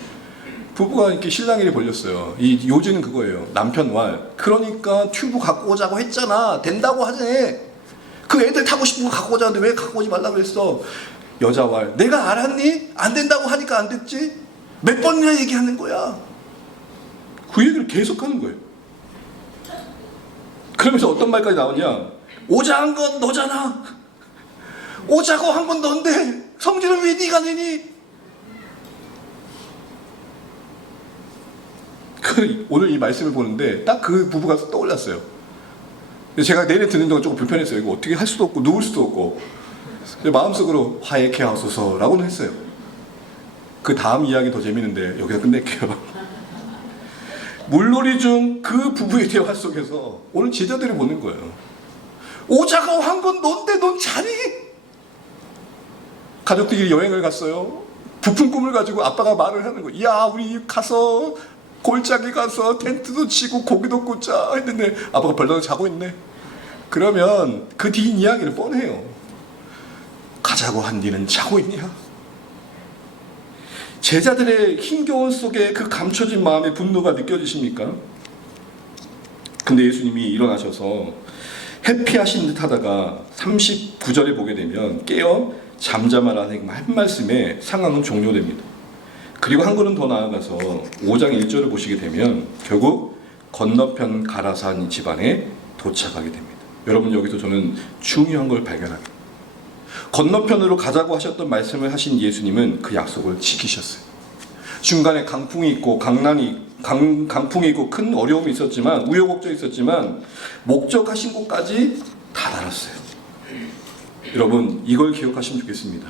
부부가 이렇게 실랑이를 벌였어요. 이 요지는 그거예요. 남편 왈. 그러니까 튜브 갖고 오자고 했잖아. 된다고 하지. 그 애들 타고 싶은 거 갖고 오자는데 왜 갖고 오지 말라고 그랬어? 여자 왈. 내가 알았니? 안 된다고 하니까 안 됐지? 몇 번이나 얘기하는 거야. 그 얘기를 계속 하는 거예요. 그러면서 어떤 말까지 나오냐? 오자 한 건 너잖아. 오자고 한 건 넌데 성질을 왜 네가 내니? 오늘 이 말씀을 보는데 딱 그 부부가 떠올랐어요. 제가 내내 듣는 동안 조금 불편했어요. 이거 어떻게 할 수도 없고 누울 수도 없고 마음속으로 화해케 하소서라고는 했어요. 그 다음 이야기 더 재밌는데 여기서 끝낼게요. 물놀이 중 그 부부의 대화 속에서 오늘 제자들이 보는 거예요. 오자고 한 건 넌데 넌 자니? 가족들이 여행을 갔어요. 부푼 꿈을 가지고 아빠가 말을 하는 거예요. 야, 우리 가서 골짜기 가서 텐트도 치고 고기도 꽂자 했는데 아빠가 벌떡 자고 있네. 그러면 그 뒤 이야기를 뻔해요. 가자고 한 니는 자고 있냐? 제자들의 힘겨운 속에 그 감춰진 마음의 분노가 느껴지십니까? 근데 예수님이 일어나셔서 회피하신 듯 하다가 39절에 보게 되면 깨어 잠잠하라는 한 말씀에 상황은 종료됩니다. 그리고 한 걸음 더 나아가서 5장 1절을 보시게 되면 결국 건너편 가라산 집안에 도착하게 됩니다. 여러분, 여기서 저는 중요한 걸 발견합니다. 건너편으로 가자고 하셨던 말씀을 하신 예수님은 그 약속을 지키셨어요. 중간에 강풍이 있고 강풍이 있고 큰 어려움이 있었지만 우여곡절이 있었지만 목적하신 곳까지 다다랐어요. 여러분, 이걸 기억하시면 좋겠습니다.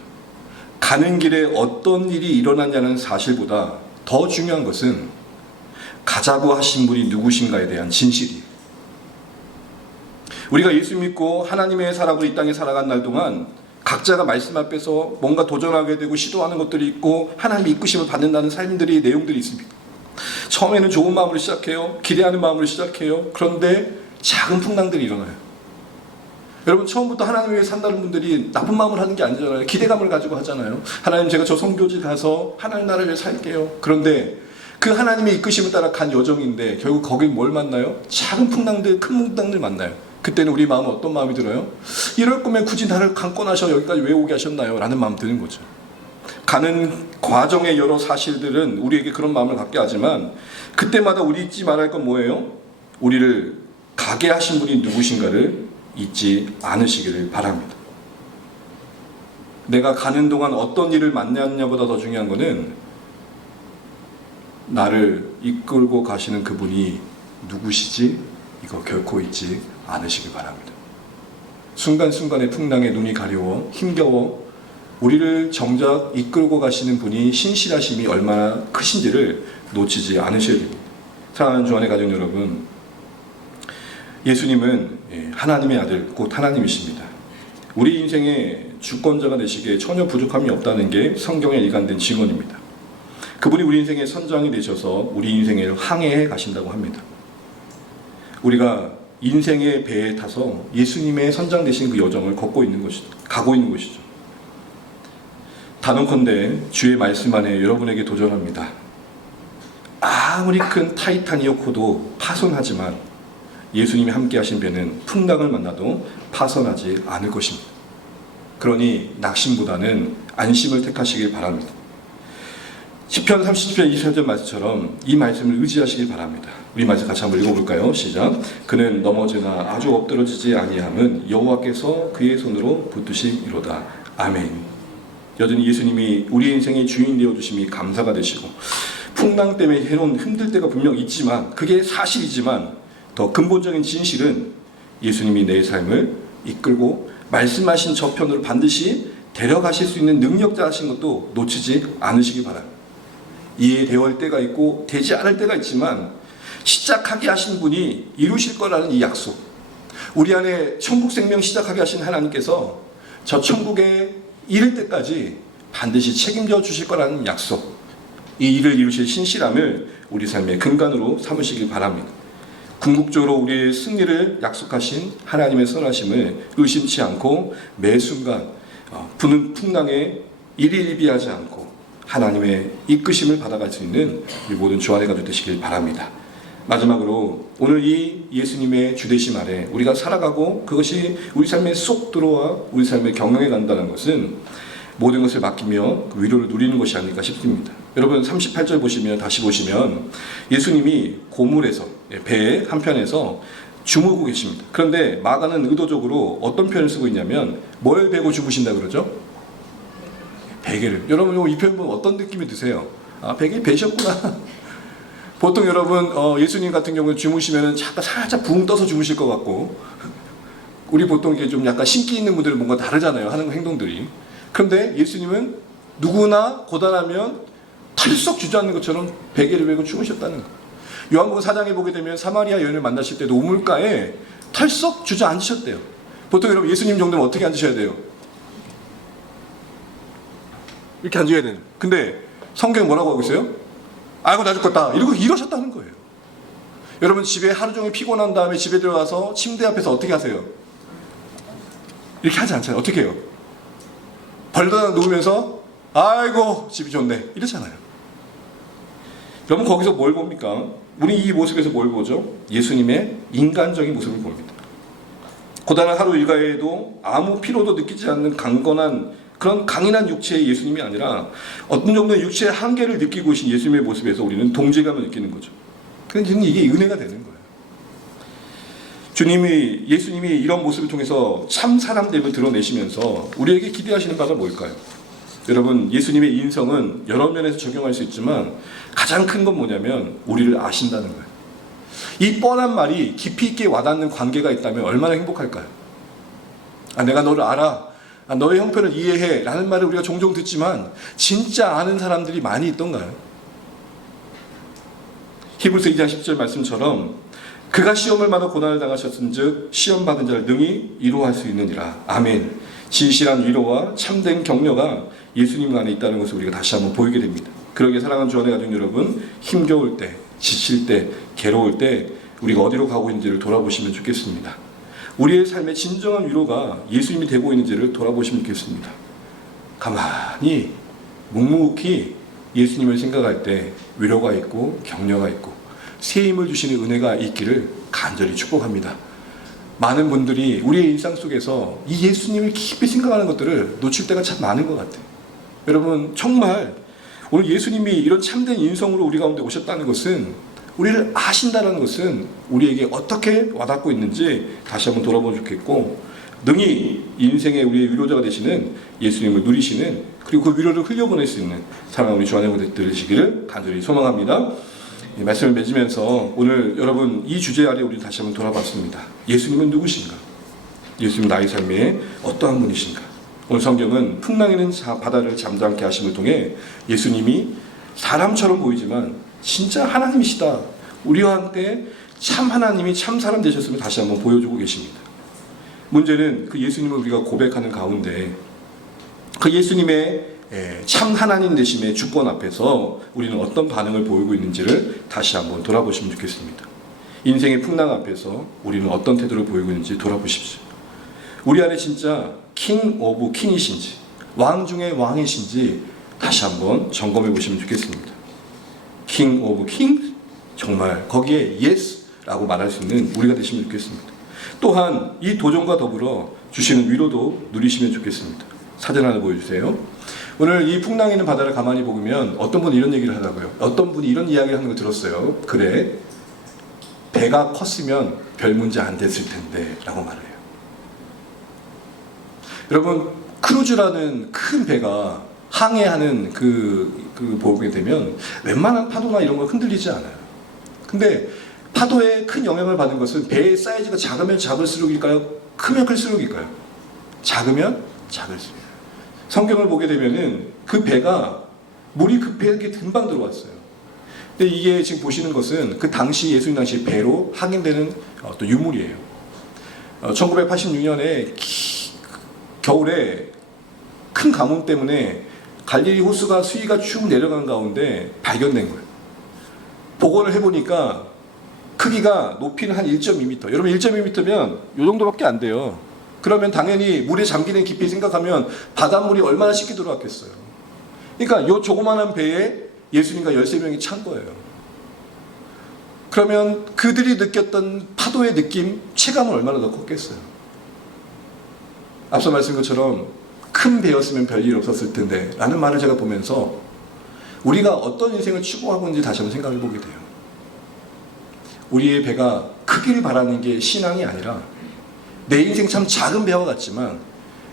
가는 길에 어떤 일이 일어났냐는 사실보다 더 중요한 것은 가자고 하신 분이 누구신가에 대한 진실이에요. 우리가 예수 믿고 하나님의 사람으로 이 땅에 살아간 날 동안 각자가 말씀 앞에서 뭔가 도전하게 되고 시도하는 것들이 있고 하나님의 이끄심을 받는다는 삶들이 내용들이 있습니다. 처음에는 좋은 마음으로 시작해요. 기대하는 마음으로 시작해요. 그런데 작은 풍랑들이 일어나요. 여러분, 처음부터 하나님 위해 산다는 분들이 나쁜 마음을 하는 게 아니잖아요. 기대감을 가지고 하잖아요. 하나님, 제가 저 선교지 가서 하나님 나라를 위해 살게요. 그런데 그 하나님의 이끄심을 따라 간 여정인데 결국 거긴 뭘 만나요? 작은 풍랑들, 큰 풍랑들 만나요. 그때는 우리 마음은 어떤 마음이 들어요? 이럴 거면 굳이 나를 강권하셔 여기까지 왜 오게 하셨나요? 라는 마음 드는 거죠. 가는 과정의 여러 사실들은 우리에게 그런 마음을 갖게 하지만 그때마다 우리 잊지 말아야 할 건 뭐예요? 우리를 가게 하신 분이 누구신가를 잊지 않으시기를 바랍니다. 내가 가는 동안 어떤 일을 만났냐보다 더 중요한 것은 나를 이끌고 가시는 그분이 누구시지? 이거 결코 잊지 않으시길 바랍니다. 순간순간의 풍랑에 눈이 가려워 힘겨워 우리를 정작 이끌고 가시는 분이 신실하심이 얼마나 크신지를 놓치지 않으셔야 됩니다. 사랑하는 주안의 가족 여러분, 예수님은 하나님의 아들, 곧 하나님이십니다. 우리 인생의 주권자가 되시기에 전혀 부족함이 없다는 게 성경에 일관된 증언입니다. 그분이 우리 인생의 선장이 되셔서 우리 인생을 항해해 가신다고 합니다. 우리가 인생의 배에 타서 예수님의 선장 되신 그 여정을 가고 있는 것이죠. 단언컨대 주의 말씀 안에 여러분에게 도전합니다. 아무리 큰 타이타니오코도 파손하지만 예수님이 함께 하신 배는 풍랑을 만나도 파손하지 않을 것입니다. 그러니 낙심보다는 안심을 택하시길 바랍니다. 시편 30편 24절 말씀처럼 이 말씀을 의지하시길 바랍니다. 우리 말씀 같이 한번 읽어볼까요? 시작. 그는 넘어지나 아주 엎드러지지 아니함은 여호와께서 그의 손으로 붙드시리로다. 아멘. 여전히 예수님이 우리 인생의 주인 되어주심이 감사가 되시고 풍랑 때문에 해놓은 힘들 때가 분명 있지만 그게 사실이지만 더 근본적인 진실은 예수님이 내 삶을 이끌고 말씀하신 저편으로 반드시 데려가실 수 있는 능력자이신 것도 놓치지 않으시기 바랍니다. 이해되어올 때가 있고 되지 않을 때가 있지만 시작하게 하신 분이 이루실 거라는 이 약속, 우리 안에 천국 생명 시작하게 하신 하나님께서 저 천국에 이를 때까지 반드시 책임져 주실 거라는 약속, 이 일을 이루실 신실함을 우리 삶의 근간으로 삼으시길 바랍니다. 궁극적으로 우리의 승리를 약속하신 하나님의 선하심을 의심치 않고 매 순간 부는 풍랑에 일희일비하지 않고 하나님의 이끄심을 받아갈 수 있는 우리 모든 주안의 가족 되시길 바랍니다. 마지막으로 오늘 이 예수님의 주되심 아래 우리가 살아가고 그것이 우리 삶에 쏙 들어와 우리 삶에 경영해 간다는 것은 모든 것을 맡기며 그 위로를 누리는 것이 아닐까 싶습니다. 여러분 38절 보시면 다시 보시면 예수님이 고물에서 배의 한편에서 주무고 계십니다. 그런데 마가는 의도적으로 어떤 표현을 쓰고 있냐면 뭘 베고 주무신다 그러죠? 베개를. 여러분 이 표현 보면 어떤 느낌이 드세요? 아, 베개 베셨구나. 보통 여러분 예수님 같은 경우는 주무시면 잠깐 살짝 붕 떠서 주무실 것 같고 우리 보통 이게 좀 약간 신기 있는 분들은 뭔가 다르잖아요. 하는 행동들이. 그런데 예수님은 누구나 고단하면 털썩 주저앉는 것처럼 베개를 베고 주무셨다는 거예요. 요한복음 4장에 보게 되면 사마리아 여인을 만나실 때도 우물가에 털썩 주저앉으셨대요. 보통 여러분 예수님 정도면 어떻게 앉으셔야 돼요? 이렇게 앉아야 되는. 근데 성경이 뭐라고 하고 있어요? 아이고 나 죽겠다 이러셨다는 거예요. 여러분 집에 하루 종일 피곤한 다음에 집에 들어가서 침대 앞에서 어떻게 하세요? 이렇게 하지 않잖아요. 어떻게 해요? 벌다가 누우면서 아이고 집이 좋네 이러잖아요. 여러분 거기서 뭘 봅니까? 우리 이 모습에서 뭘 보죠? 예수님의 인간적인 모습을 봅니다. 고단한 하루 일과에도 아무 피로도 느끼지 않는 강건한 그런 강인한 육체의 예수님이 아니라 어떤 정도의 육체의 한계를 느끼고 계신 예수님의 모습에서 우리는 동질감을 느끼는 거죠. 그런데 이게 은혜가 되는 거예요. 예수님이 이런 모습을 통해서 참 사람됨을 드러내시면서 우리에게 기대하시는 바가 뭘까요? 여러분 예수님의 인성은 여러 면에서 적용할 수 있지만 가장 큰 건 뭐냐면 우리를 아신다는 거예요. 이 뻔한 말이 깊이 있게 와닿는 관계가 있다면 얼마나 행복할까요? 내가 너를 알아. 너의 형편을 이해해 라는 말을 우리가 종종 듣지만 진짜 아는 사람들이 많이 있던가요? 히브리서 2장 10절 말씀처럼 그가 시험을 받아 고난을 당하셨은즉 시험 받은 자를 능히 위로할 수 있느니라. 아멘. 진실한 위로와 참된 격려가 예수님 안에 있다는 것을 우리가 다시 한번 보이게 됩니다. 그러기에 사랑하는 주안의 가족 여러분, 힘겨울 때, 지칠 때, 괴로울 때 우리가 어디로 가고 있는지를 돌아보시면 좋겠습니다. 우리의 삶의 진정한 위로가 예수님이 되고 있는지를 돌아보시면 좋겠습니다. 가만히 묵묵히 예수님을 생각할 때 위로가 있고 격려가 있고 새 힘을 주시는 은혜가 있기를 간절히 축복합니다. 많은 분들이 우리의 일상 속에서 이 예수님을 깊이 생각하는 것들을 놓칠 때가 참 많은 것 같아요. 여러분 정말 오늘 예수님이 이런 참된 인성으로 우리 가운데 오셨다는 것은 우리를 아신다는 것은 우리에게 어떻게 와닿고 있는지 다시 한번 돌아보면 좋겠고 능히 인생의 우리의 위로자가 되시는 예수님을 누리시는 그리고 그 위로를 흘려보낼 수 있는 사랑하는 우리 주안의 가족 되시기를 간절히 소망합니다. 말씀을 맺으면서 오늘 여러분 이 주제 아래 우리 다시 한번 돌아봤습니다. 예수님은 누구신가? 예수님 나의 삶에 어떠한 분이신가? 오늘 성경은 풍랑이는 바다를 잠잠케 하심을 통해 예수님이 사람처럼 보이지만 진짜 하나님이시다. 우리와 함께 참 하나님이 참 사람 되셨음을 다시 한번 보여주고 계십니다. 문제는 그 예수님을 우리가 고백하는 가운데 그 예수님의 참 하나님 되심의 주권 앞에서 우리는 어떤 반응을 보이고 있는지를 다시 한번 돌아보시면 좋겠습니다. 인생의 풍랑 앞에서 우리는 어떤 태도를 보이고 있는지 돌아보십시오. 우리 안에 진짜 킹 오브 킹이신지 왕 중의 왕이신지 다시 한번 점검해 보시면 좋겠습니다. 킹 오브 킹? 정말 거기에 예스라고 말할 수 있는 우리가 되시면 좋겠습니다. 또한 이 도전과 더불어 주시는 위로도 누리시면 좋겠습니다. 사진 하나 보여주세요. 오늘 이 풍랑 있는 바다를 가만히 보면 어떤 분이 이런 얘기를 하더라고요. 어떤 분이 이런 이야기를 하는 걸 들었어요. 그래 배가 컸으면 별 문제 안 됐을 텐데 라고 말을 해요. 여러분 크루즈라는 큰 배가 항해하는 보게 되면 웬만한 파도나 이런 걸 흔들리지 않아요. 근데 파도에 큰 영향을 받는 것은 배의 사이즈가 작으면 작을수록일까요? 크면 클수록일까요? 작으면 작을수록. 성경을 보게 되면은 그 배가 물이 급하게 금방 들어왔어요. 근데 이게 지금 보시는 것은 그 당시 예수님 당시 배로 항행되는 어떤 유물이에요. 1986년에 겨울에 큰 가뭄 때문에 갈릴리 호수가 수위가 쭉 내려간 가운데 발견된 거예요. 복원을 해보니까 크기가 높이는 한 1.2m. 여러분 1.2m면 이 정도밖에 안 돼요. 그러면 당연히 물에 잠기는 깊이 생각하면 바닷물이 얼마나 쉽게 들어왔겠어요. 그러니까 이 조그마한 배에 예수님과 13명이 찬 거예요. 그러면 그들이 느꼈던 파도의 느낌, 체감은 얼마나 더 컸겠어요. 앞서 말씀한 것처럼 큰 배였으면 별일 없었을 텐데 라는 말을 제가 보면서 우리가 어떤 인생을 추구하고 있는지 다시 한번 생각해 보게 돼요. 우리의 배가 크기를 바라는 게 신앙이 아니라 내 인생 참 작은 배와 같지만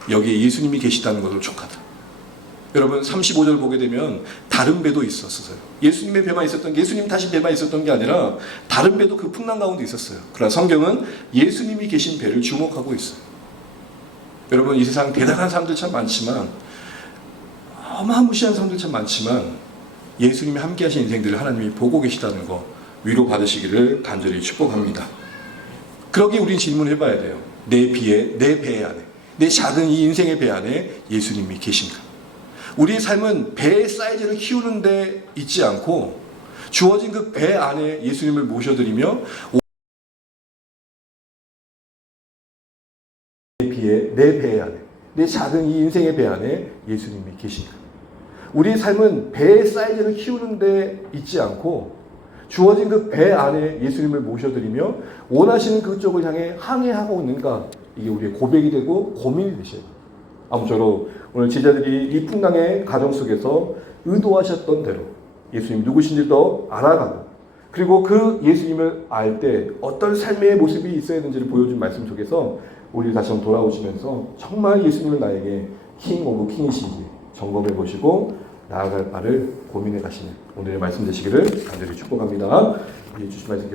여기에 예수님이 계시다는 것을 촉하다. 여러분 35절 보게 되면 다른 배도 있었어요. 예수님의 배만 있었던 게 예수님 다시 배만 있었던 게 아니라 다른 배도 그 풍랑 가운데 있었어요. 그러나 성경은 예수님이 계신 배를 주목하고 있어요. 여러분 이 세상 대단한 사람들 참 많지만 어마무시한 사람들 참 많지만 예수님이 함께 하신 인생들을 하나님이 보고 계시다는 거 위로 받으시기를 간절히 축복합니다. 그러기에 우린 질문을 해봐야 돼요. 내 배 안에, 내 작은 이 인생의 배 안에 예수님이 계신가? 우리의 삶은 배의 사이즈를 키우는 데 있지 않고 주어진 그 배 안에 예수님을 모셔드리며 내 배 안에, 내 작은 이 인생의 배 안에 예수님이 계신가? 우리의 삶은 배의 사이즈를 키우는 데 있지 않고 주어진 그 배 안에 예수님을 모셔드리며 원하시는 그쪽을 향해 항해하고 있는가? 이게 우리의 고백이 되고 고민이 되셔야 돼요. 아무쪼록 오늘 제자들이 이 풍랑의 가정 속에서 의도하셨던 대로 예수님 누구신지도 알아가고 그리고 그 예수님을 알 때 어떤 삶의 모습이 있어야 되는지를 보여준 말씀 속에서 우리 다시 한번 돌아오시면서 정말 예수님을 나에게 킹 오브 킹이신지 점검해 보시고 나아갈 바를 고민해 가시는 오늘의 말씀 되시기를 간절히 축복합니다. 주신 말씀